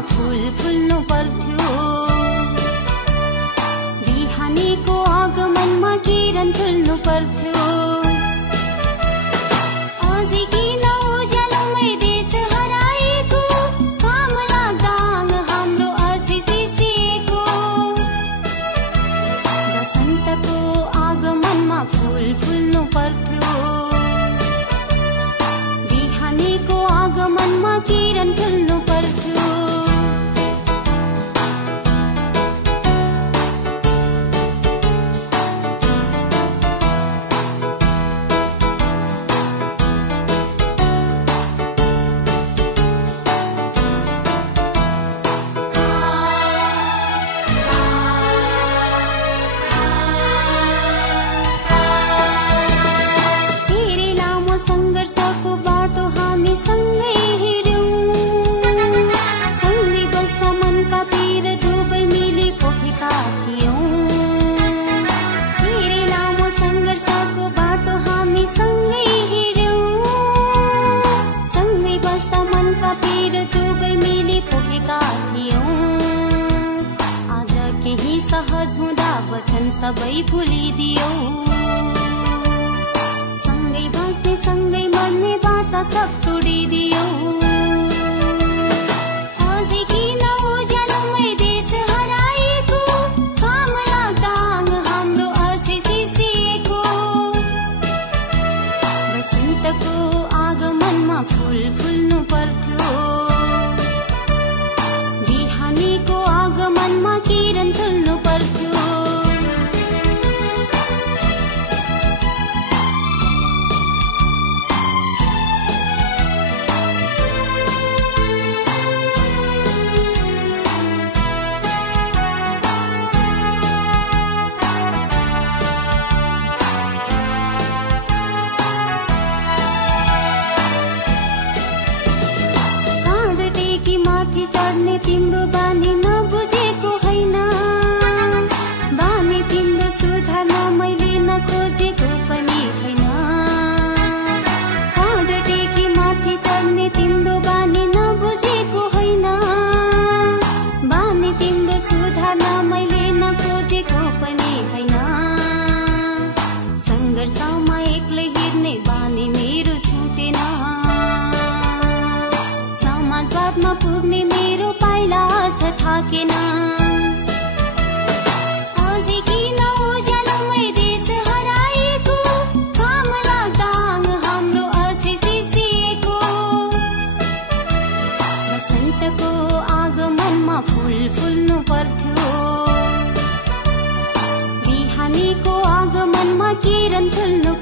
फूल फुल्नु पर्थ्यो। बिहानीको आगमनमा किरण झुल्नु पर्थ्यो। अझै किन उज्यालोमै देश हराएको, काम लाग्दा हाम्रो अझै बिर्सिएको। वसन्तको आगमनमा फूल फुल्नु पर्थ्यो। बिहानीको आगमनमा किरण झुल्नु पर्थ्यो। सङ्घर्षको बाटो हामी सँगै हिँड्यौं। सँगै बस्दा मनका पीर दुवै मिली पोखेका थियौं। धेरै लामो सङ्घर्षको बाटो हामी सँगै हिँड्यौं। सँगै बस्दा मनका पीर दुवै मिली पोखेका थियौं। आज केही सहज हुँदा वचन सबै भुलिदियौ। बाँच्ने सँगै मर्ने बाचा सब टुडिदियौ। अझै किन उज्यालोमै देश हराएको, काम लाग्दा हाम्रो अझै बिर्सिएको। वसन्तको आगमनमा फूल फुल्नु पर्थ्यो। बिहानीको आगमनमा किरण झुल्नु पर्थ्यो। माथि चढ्ने तिम्रो बानी नबुझेको होइन। बानी तिम्रो सुधार्न मैले नखोजेको पनि होइन। काँड टेकी माथि चढ्ने तिम्रो बानी नबुझेको होइन। बानी तिम्रो सुधार्न मैले नखोजेको पनि होइन। सङ्घर्षमा एक्लै हिँड्ने बानी मेरो छुटेन। समाजवादमा पुग्ने मेरो पाइला अझ थाकेन। अझै किन उज्यालोमै देश हराएको, काम लाग्दा हाम्रो अझै बिर्सिएको। वसन्तको आगमनमा फूल फुल्नु पर्थ्यो। बिहानीको आगमनमा किरण झुल्नु